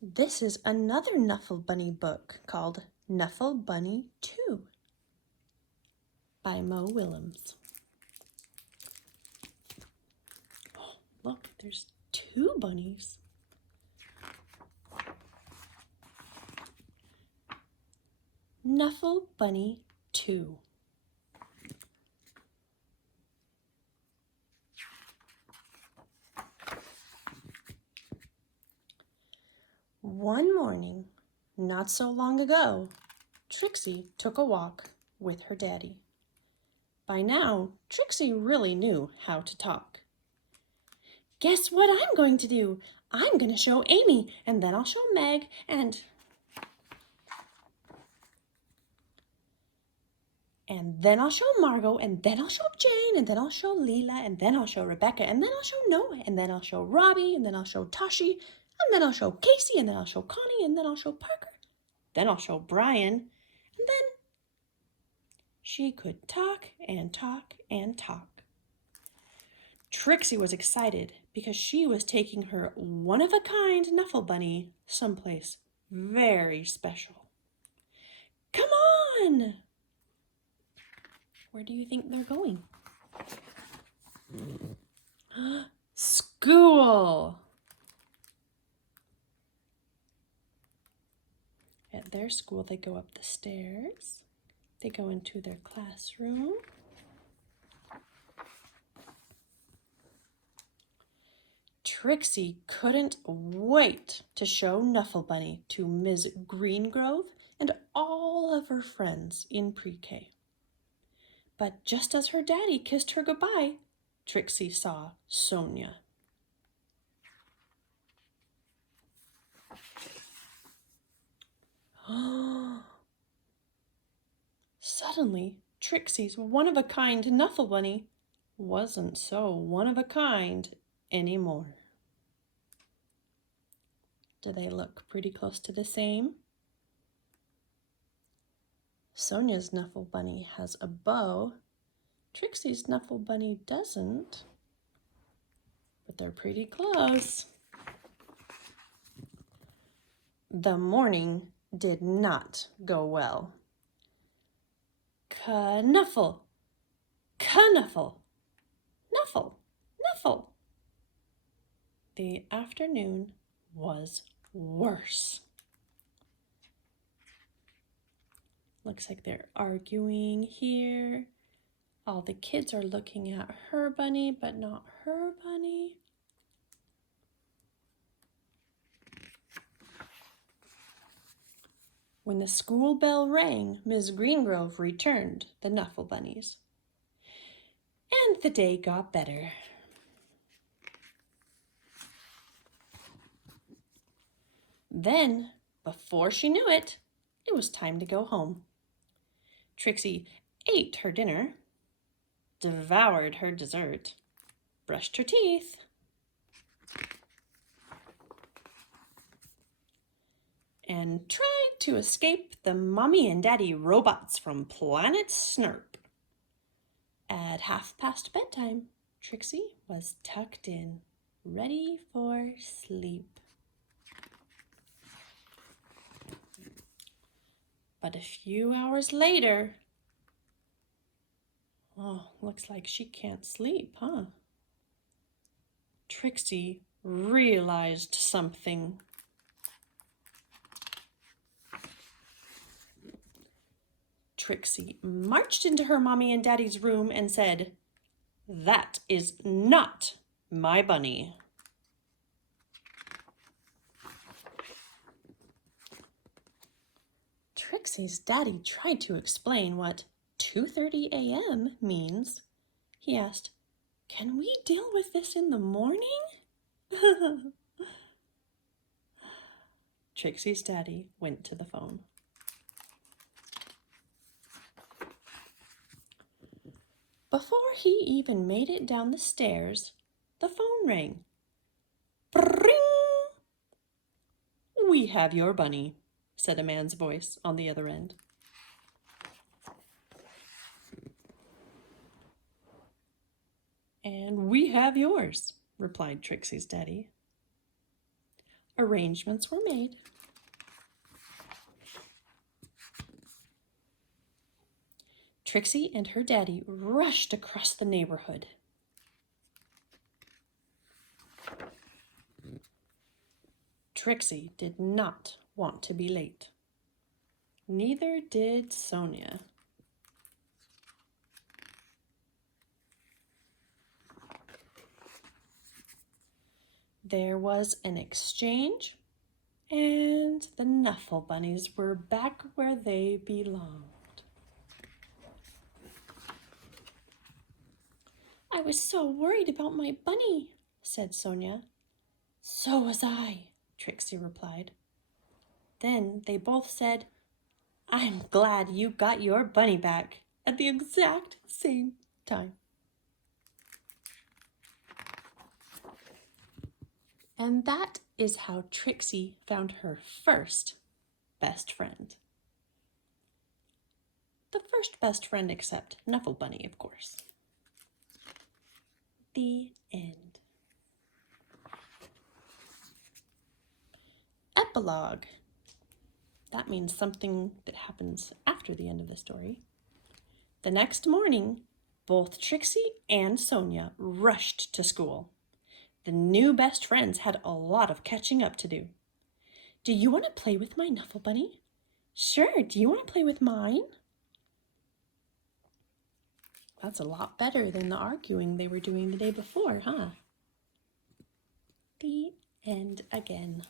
This is another Knuffle Bunny book called Knuffle Bunny Too by Mo Willems. Oh, look, there's 2 bunnies. Knuffle Bunny Too. One morning, not so long ago, Trixie took a walk with her daddy. By now, Trixie really knew how to talk. Guess what I'm going to do? I'm going to show Amy, and then I'll show Meg, and then I'll show Margot, and then I'll show Jane, and then I'll show Leela, and then I'll show Rebecca, and then I'll show Noah, and then I'll show Robbie, and then I'll show Tashi, and then I'll show Casey, and then I'll show Connie, and then I'll show Parker. Then I'll show Brian, and then she could talk and talk and talk. Trixie was excited because she was taking her one-of-a-kind Knuffle Bunny someplace very special. Come on! Where do you think they're going? School! At their school, they go up the stairs. They go into their classroom. Trixie couldn't wait to show Knuffle Bunny to Ms. Greengrove and all of her friends in pre-K. But just as her daddy kissed her goodbye, Trixie saw Sonia. Suddenly, Trixie's one-of-a-kind Knuffle Bunny wasn't so one-of-a-kind anymore. Do they look pretty close to the same? Sonia's Knuffle Bunny has a bow. Trixie's Knuffle Bunny doesn't, but they're pretty close. The morning did not go well. Knuffle, Knuffle, Knuffle, Knuffle. The afternoon was worse. Looks like they're arguing here. All the kids are looking at her bunny, but not her bunny. When the school bell rang, Ms. Greengrove returned the Knuffle Bunnies. And the day got better. Then, before she knew it, it was time to go home. Trixie ate her dinner, devoured her dessert, brushed her teeth, and tried to escape the mommy and daddy robots from Planet Snurp. At 1:30 bedtime, Trixie was tucked in, ready for sleep. But a few hours later, looks like she can't sleep, huh? Trixie realized something. Trixie marched into her mommy and daddy's room and said, "That is not my bunny." Trixie's daddy tried to explain what 2:30 a.m. means. He asked, "Can we deal with this in the morning?" Trixie's daddy went to the phone. Before he even made it down the stairs, the phone rang. Bring! "We have your bunny," said a man's voice on the other end. "And we have yours," replied Trixie's daddy. arrangements were made. Trixie and her daddy rushed across the neighborhood. Trixie did not want to be late. Neither did Sonia. There was an exchange, and the Knuffle Bunnies were back where they belonged. "I was so worried about my bunny," said Sonia. "So was I," Trixie replied. Then they both said, "I'm glad you got your bunny back," at the exact same time. And that is how Trixie found her first best friend. The first best friend except Knuffle Bunny, of course. The end. Epilogue. That means something that happens after the end of the story. The next morning, both Trixie and Sonia rushed to school. The new best friends had a lot of catching up to do. "Do you want to play with my Knuffle Bunny?" "Sure, do you want to play with mine?" That's a lot better than the arguing they were doing the day before, huh? The end again.